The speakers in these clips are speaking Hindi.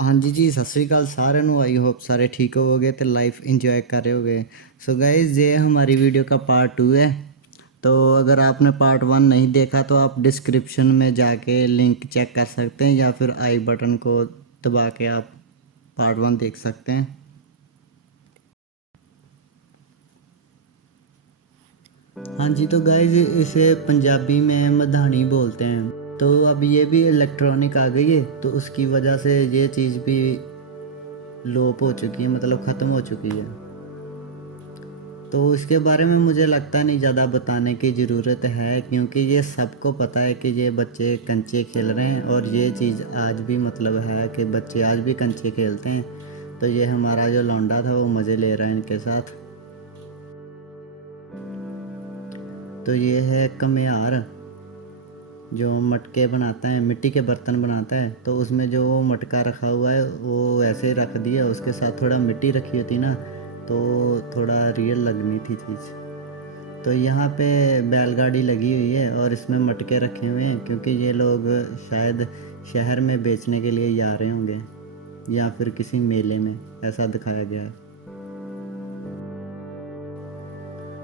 हाँ जी जी, सत श्री अकाल साਰਿਆਂ ਨੂੰ। आई होप सारे ठीक होवोगे तो लाइफ इंजॉय कर रहे होगे। सो गाइज, ये हमारी वीडियो का पार्ट 2 है। तो अगर आपने पार्ट 1 नहीं देखा तो आप डिस्क्रिप्शन में जाके लिंक चेक कर सकते हैं, या फिर आई बटन को दबा के आप पार्ट 1 देख सकते हैं। हाँ जी, तो गाइज इसे पंजाबी में मधानी बोलते हैं। तो अब ये भी इलेक्ट्रॉनिक आ गई है, तो उसकी वजह से ये चीज़ भी लोप हो चुकी है, मतलब ख़त्म हो चुकी है। तो इसके बारे में मुझे लगता नहीं ज़्यादा बताने की ज़रूरत है, क्योंकि ये सबको पता है कि ये बच्चे कंचे खेल रहे हैं, और ये चीज़ आज भी मतलब है कि बच्चे आज भी कंचे खेलते हैं। तो ये हमारा जो लौंडा था वो मज़े ले रहा है इनके साथ। तो ये है कमियार, जो मटके बनाता है, मिट्टी के बर्तन बनाता है। तो उसमें जो वो मटका रखा हुआ है वो ऐसे ही रख दिया, उसके साथ थोड़ा मिट्टी रखी होती ना, तो थोड़ा रियल लगनी थी चीज़। तो यहाँ पे बैलगाड़ी लगी हुई है और इसमें मटके रखे हुए हैं, क्योंकि ये लोग शायद शहर में बेचने के लिए जा रहे होंगे, या फिर किसी मेले में, ऐसा दिखाया गया है।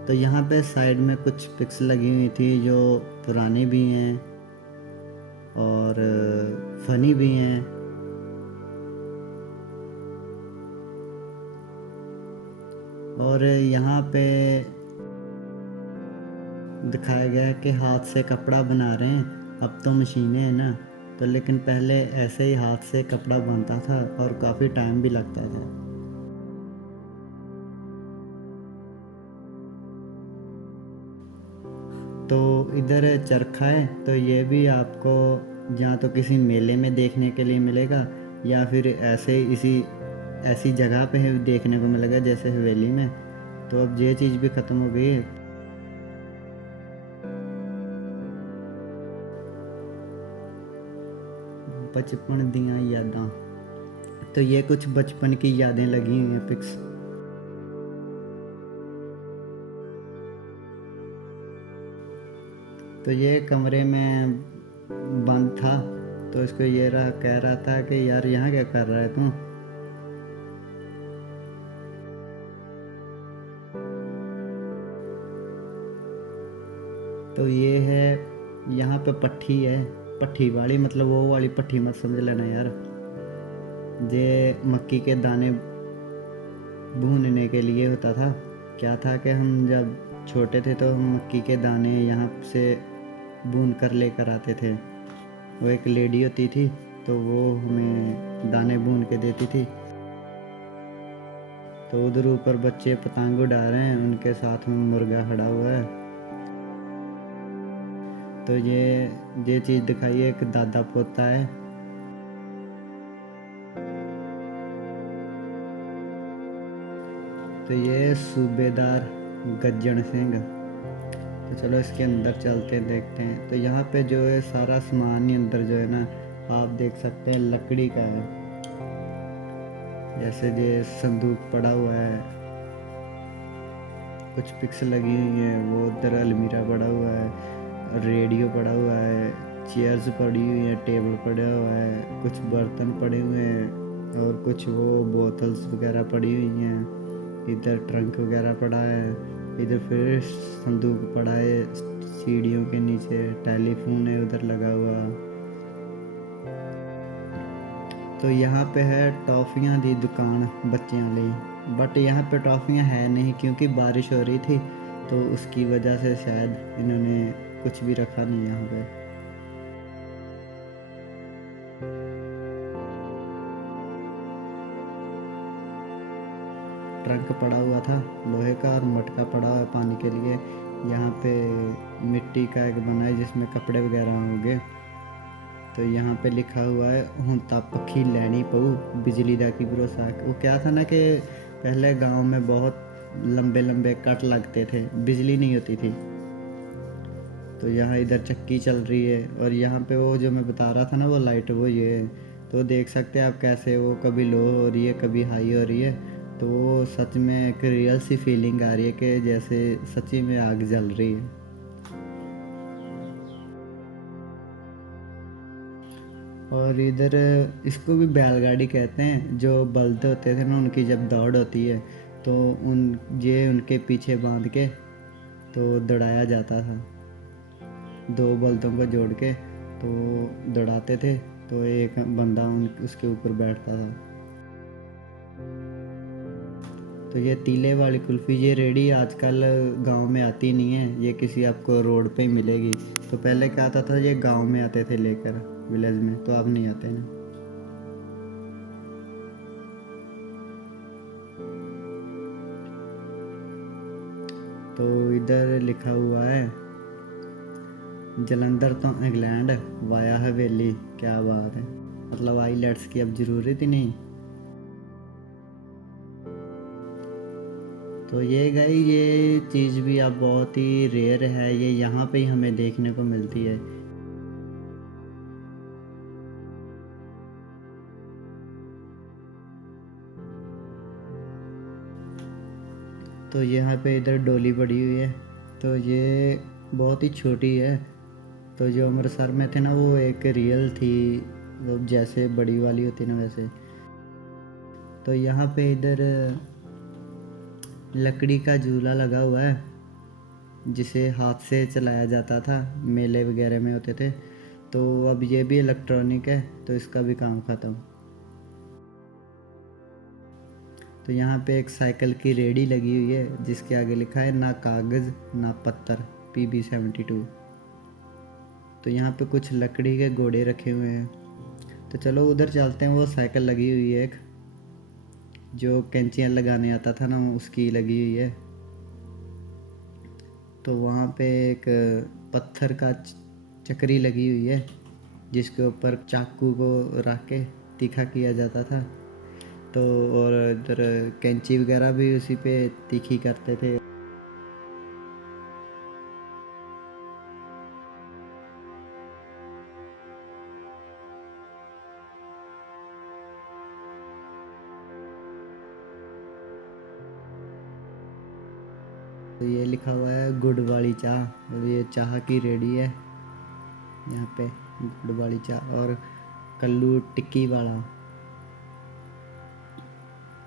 तो यहाँ पे साइड में कुछ पिक्स लगी हुई थी जो पुरानी भी हैं और फनी भी हैं। और यहाँ पे दिखाया गया है कि हाथ से कपड़ा बना रहे हैं। अब तो मशीनें हैं ना, तो लेकिन पहले ऐसे ही हाथ से कपड़ा बनता था और काफ़ी टाइम भी लगता था। तो इधर चरखा है, तो ये भी आपको या तो किसी मेले में देखने के लिए मिलेगा, या फिर ऐसे इसी ऐसी जगह पे देखने को मिलेगा जैसे हवेली में। तो अब ये चीज़ भी ख़त्म हो गई है। बचपन दियाँ यादां, तो ये कुछ बचपन की यादें लगी हुई हैं पिक्स। तो ये कमरे में बंद था, तो इसको ये कह रहा था कि यार यहाँ क्या कर रहा है तू। तो ये है, यहाँ पे पट्टी है, पट्टी वाली, मतलब वो वाली पट्टी मत समझ लेना यार। ये मक्की के दाने भूनने के लिए होता था। क्या था कि हम जब छोटे थे तो हम मक्की के दाने यहाँ से भून कर लेकर आते थे। वो एक लेडी होती थी, तो वो हमें दाने भून के देती थी। तो उधर ऊपर बच्चे पतंग उड़ा रहे हैं, उनके साथ में मुर्गा खड़ा हुआ है। तो ये चीज़ दिखाई है, एक दादा पोता है। तो ये सूबेदार गज्जन सिंह। तो चलो इसके अंदर चलते हैं, देखते हैं। तो यहाँ पे जो है सारा सामान ही अंदर जो है ना, आप देख सकते हैं लकड़ी का है। जैसे ये संदूक पड़ा हुआ है, कुछ पिक्स लगी हुई हैं, वो उधर अलमीरा पड़ा हुआ है, रेडियो पड़ा हुआ है, चेयर्स पड़ी हुई हैं, टेबल पड़ा हुआ है, कुछ बर्तन पड़े हुए हैं, और कुछ वो बोतल्स वगैरह पड़ी हुई हैं। इधर ट्रंक वगैरह पड़ा है, इधर फिर संदूक पड़ा है, सीढ़ियों के नीचे टेलीफोन है उधर लगा हुआ। तो यहाँ पे है टॉफ़ियाँ दी दुकान बच्चियाँ ਲਈ, बट यहाँ पे टॉफ़ियाँ है नहीं, क्योंकि बारिश हो रही थी, तो उसकी वजह से शायद इन्होंने कुछ भी रखा नहीं यहाँ पे। ट्रंक पड़ा हुआ था लोहे का, और मटका पड़ा हुआ है पानी के लिए। यहाँ पे मिट्टी का एक बना है जिसमें कपड़े वगैरह होंगे। तो यहाँ पे लिखा हुआ है, हूँ ता पखी लैनी पऊ बिजली दा की भरोसा। वो क्या था ना कि पहले गांव में बहुत लंबे लंबे कट लगते थे, बिजली नहीं होती थी। तो यहाँ इधर चक्की चल रही है, और यहाँ पे वो जो मैं बता रहा था ना वो लाइट, वो ये है। तो देख सकते हैं आप कैसे वो कभी लो हो रही है, कभी हाई हो रही है। तो वो सच में एक रियल सी फीलिंग आ रही है कि जैसे सच्ची में आग जल रही है। और इधर इसको भी बैलगाड़ी कहते हैं। जो बलद होते थे ना, उनकी जब दौड़ होती है तो ये उनके पीछे बांध के तो दौड़ाया जाता था। दो बलदों को जोड़ के तो दौड़ाते थे, तो एक बंदा उसके ऊपर बैठता था। तो ये तीले वाली कुल्फ़ी, ये रेडी आजकल गांव में आती नहीं है, ये किसी आपको रोड पे ही मिलेगी। तो पहले क्या आता था, ये गांव में आते थे लेकर, विलेज में, तो अब नहीं आते ना। तो इधर लिखा हुआ है जलंधर तो इंग्लैंड वाया हवेली। क्या बात है, मतलब आईलेट्स की अब ज़रूरत ही नहीं। तो ये गई, ये चीज़ भी अब बहुत ही रेयर है, ये यहाँ पे ही हमें देखने को मिलती है। तो यहाँ पे इधर डोली पड़ी हुई है, तो ये बहुत ही छोटी है। तो जो अमृतसर में थे ना, वो एक रियल थी, वो जैसे बड़ी वाली होती ना वैसे। तो यहाँ पे इधर लकड़ी का झूला लगा हुआ है, जिसे हाथ से चलाया जाता था, मेले वगैरह में होते थे। तो अब ये भी इलेक्ट्रॉनिक है, तो इसका भी काम ख़त्म। तो यहाँ पे एक साइकिल की रेडी लगी हुई है, जिसके आगे लिखा है ना कागज़ ना पत्थर, PB72। तो यहाँ पे कुछ लकड़ी के घोड़े रखे हुए हैं। तो चलो उधर चलते हैं। वो साइकिल लगी हुई है एक, जो कैंचियाँ लगाने आता था ना, उसकी लगी हुई है। तो वहाँ पे एक पत्थर का चक्री लगी हुई है, जिसके ऊपर चाकू को रख के तीखा किया जाता था। तो और इधर कैंची वगैरह भी उसी पे तीखी करते थे। तो ये लिखा हुआ है गुड़ वाली चाह, और ये चाह की रेडी है यहाँ पे, गुड़ वाली चाह और कल्लू टिक्की वाला।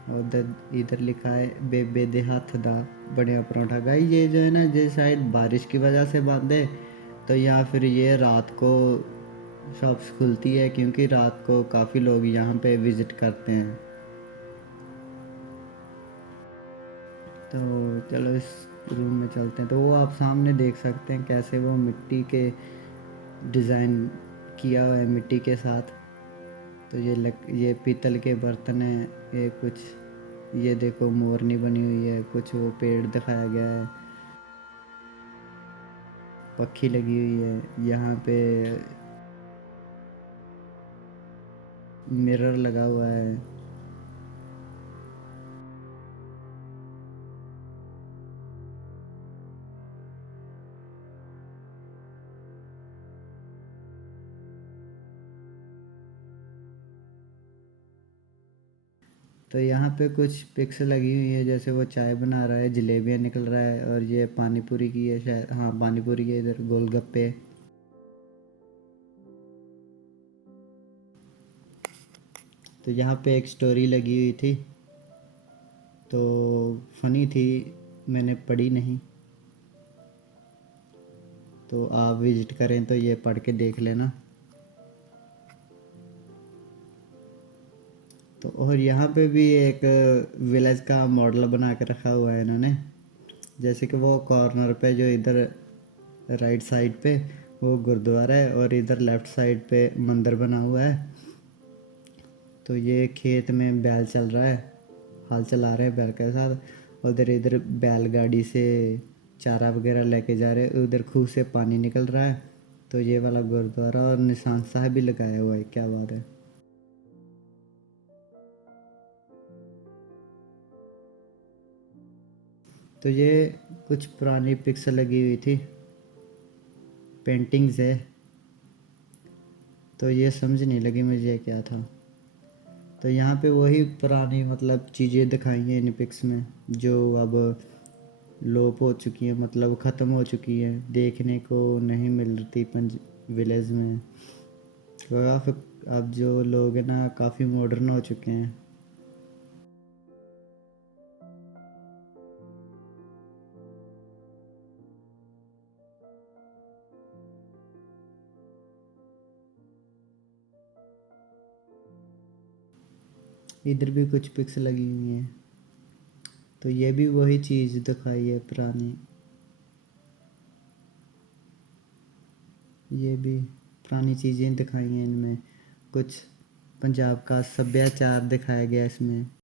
और इधर इधर लिखा है बेबे दे हाथ दा बढ़िया परोठा। गाई ये जो है ना, ये शायद बारिश की वजह से बंद है, तो या फिर ये रात को शॉप्स खुलती है, क्योंकि रात को काफ़ी लोग यहाँ पे विज़िट करते हैं। तो चलो इस रूम में चलते हैं। तो वो आप सामने देख सकते हैं कैसे वो मिट्टी के डिज़ाइन किया हुआ है मिट्टी के साथ। तो ये पीतल के बर्तन हैं, ये कुछ, ये देखो मोरनी बनी हुई है, कुछ वो पेड़ दिखाया गया है, पक्षी लगी हुई है, यहाँ पे मिरर लगा हुआ है। तो यहाँ पे कुछ पिक्स लगी हुई है, जैसे वो चाय बना रहा है, जलेबियाँ निकल रहा है, और ये पानी पूरी की है शायद, हाँ पानी पूरी की है। इधर गोलगप्पे। तो यहाँ पे एक स्टोरी लगी हुई थी, तो फनी थी, मैंने पढ़ी नहीं। तो आप विज़िट करें तो ये पढ़ के देख लेना। तो और यहाँ पे भी एक विलेज का मॉडल बना के रखा हुआ है इन्होंने। जैसे कि वो कॉर्नर पे जो इधर राइट साइड पे वो गुरुद्वारा है, और इधर लेफ़्ट साइड पे मंदिर बना हुआ है। तो ये खेत में बैल चल रहा है, हल चला रहे हैं बैल के साथ। उधर इधर बैलगाड़ी से चारा वगैरह लेके जा रहे हैं, उधर खूह से पानी निकल रहा है। तो ये वाला गुरुद्वारा, और निशान साहब भी लगाया हुआ है। क्या बात है। तो ये कुछ पुरानी पिक्स लगी हुई थी, पेंटिंग्स है। तो ये समझ नहीं लगी मुझे क्या था। तो यहाँ पे वही पुरानी मतलब चीज़ें दिखाई हैं इन पिक्स में, जो अब लोप हो चुकी हैं, मतलब ख़त्म हो चुकी हैं, देखने को नहीं मिल रही पंज विलेज में। तो अब जो लोग हैं ना काफ़ी मॉडर्न हो चुके हैं। इधर भी कुछ पिक्स लगी हुई हैं, तो ये भी वही चीज़ दिखाई है पुरानी। ये भी पुरानी चीज़ें दिखाई हैं इनमें। कुछ पंजाब का सभ्याचार दिखाया गया इसमें।